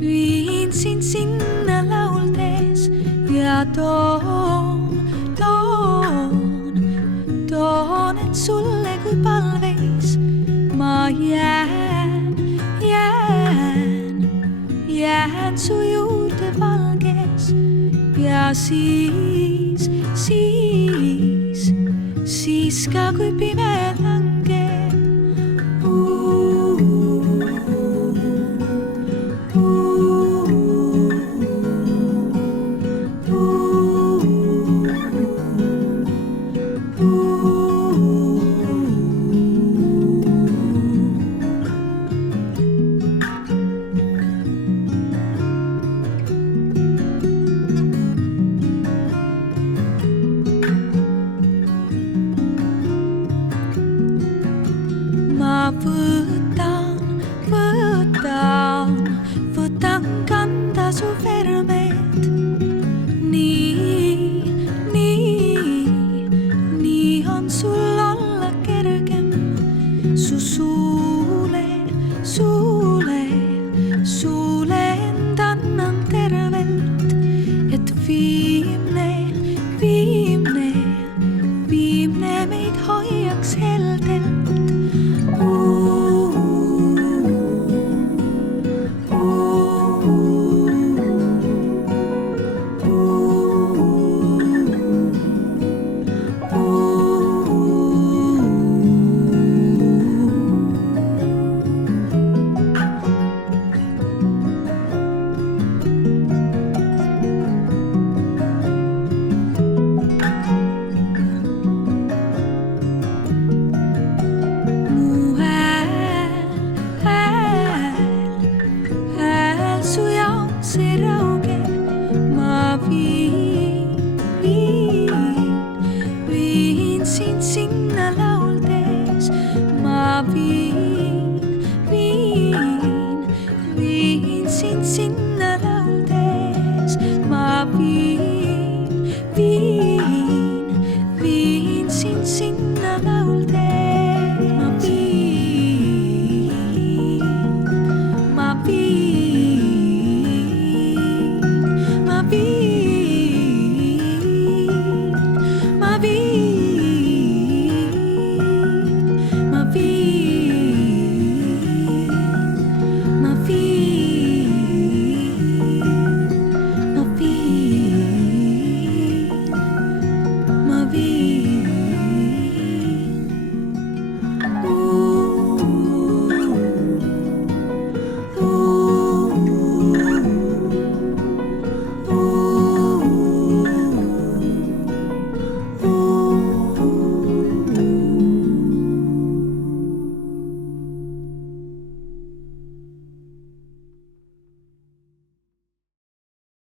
Viin sind sinna lauldes ja toon, et sulle kui palveis ma jään su juurde valges ja siis ka kui pime langeb. Ma võtan kanda su vermed. Nii on sul olla kergem. Su suule end annan tervelt, et viimne meid hoiaks heldelt. See rauge, ma viin sind sinna lauldes, ma viin.